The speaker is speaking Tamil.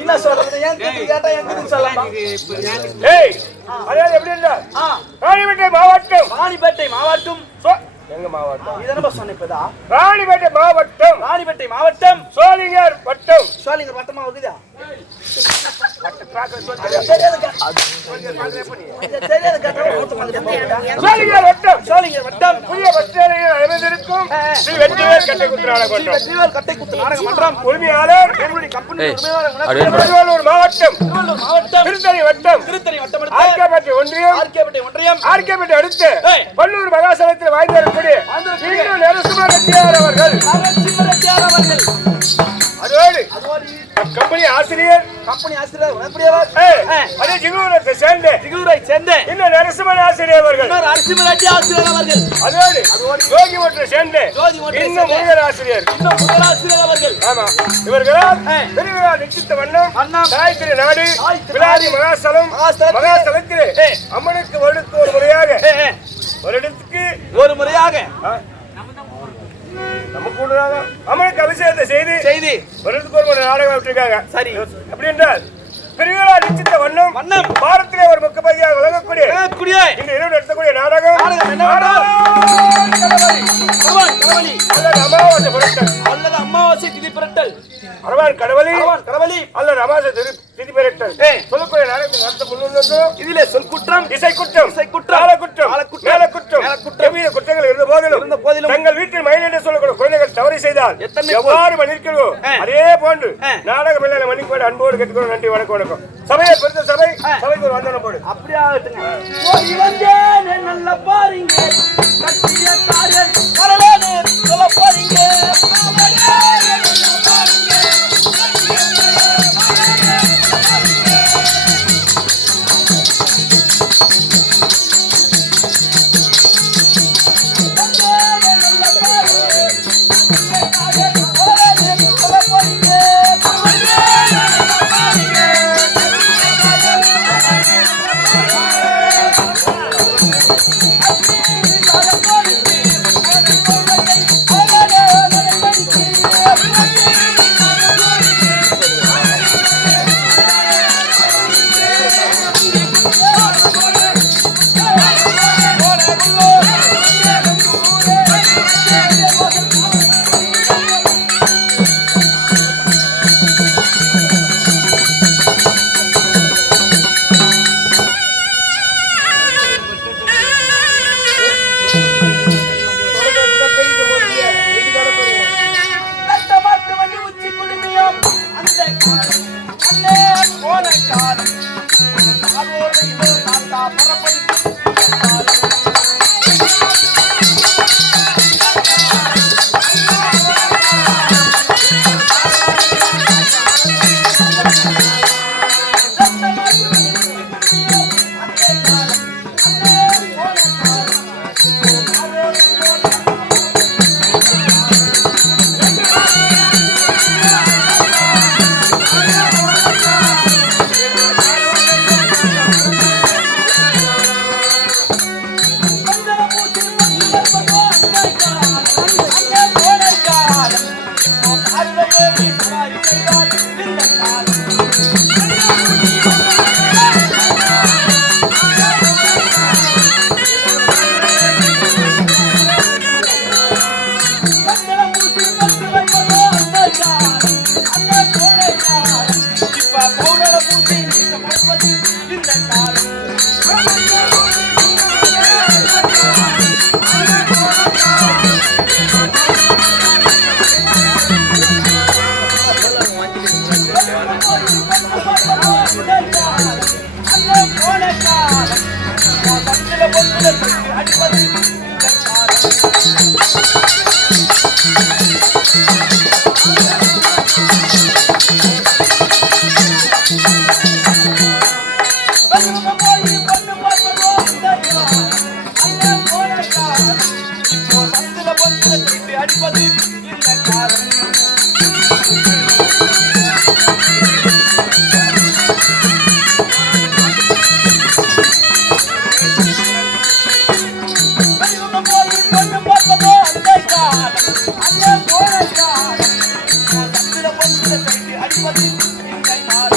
என்ன சொல்றது? ஏன் கேட்டா எங்க சொல்லலாம்? எப்படி இருந்தா ராணிப்பேட்டை மாவட்டம். ராணிப்பேட்டை மாவட்டம் எங்க மாவட்டம்? இதனப்ப சொன்னப்பதா ராணிப்பேட்டை மாவட்டம். ராணிப்பேட்டை மாவட்டம் சோழிங்கர் வட்டம். சோழிங்கர் வட்டமா இருக்குதா? சோழிங்கர் வட்டம். சோழிங்கர் வட்டம் புதிய பஸ் ஸ்டாண்டில் அமைந்திருக்கும் ஸ்ரீ வெற்றிவேல் கட்டைக்குத்து நாடக மன்றம் உரிமையாளர் கம்பெனி திருவள்ளூர் மாவட்டம். திருத்தணி வட்டம். ஆர்கேபேட்டை ஒன்றியம். ஆர்கேபேட்டை அடுத்து வள்ளூர் மகாசபத்தில் வாய்ந்து வரக்கூடிய நரசிம்ம ரெட்டியார் அவர்கள். அதோடு கம்பெனி ஆசிரியர் சேர்ந்த இன்னும் நரசிம்மன் ஆசிரியர் அவர்கள். அதோடு யோகி மற்றும் சேர்ந்த இன்னும் முருகர் ஆசிரியர். ஆமா, இவர்களால் திருவிழா நிச்சயித்த வண்ணம் காயத்ரி நாடு விளாதி மகாசலத்திலே அம்மனுக்கு வருடத்துக்கு நமக்கு அம்மனுக்கு அபிஷேகத்தை செய்து வருடத்துக்கு ஒரு நாடகம் விட்டுருக்காங்க. சரி, அப்படி என்றால் பெருவிழா நிச்சயித்த வண்ணம் பாரத்திலே ஒரு முக்கிய விளங்கக்கூடிய இந்த இரவு நடத்தக்கூடிய நாடகம் அமாவாசை திதி பிறட்டல். அரவான் கடவுளி அல்லது அமாவாசை திதி பிறட்டல் சொல்லக்கூடிய நாடகத்தை நடத்த கொண்டு இதிலே சொல் குற்றம், இசை குற்றம், எவ்வித குற்றங்கள் இருந்த போதிலும் தங்கள் வீட்டில் மயில் என்று சொல்லக்கூடிய குழந்தைகள் தவறு செய்தால் எவ்வாறு மன்னிக்கிறோம் அதே போன்று நாடக மேல மன்னிப்போடு அன்போடு கேட்டுக்கொள்ள. நன்றி, வணக்கம். சபையை பெருத்த சபைக்கு ஒரு வந்தனம் போடு. அப்படியே நல்ல பாருங்க சொல்ல போறீங்க. விட்டு அடிப்பது இந்த நாள்.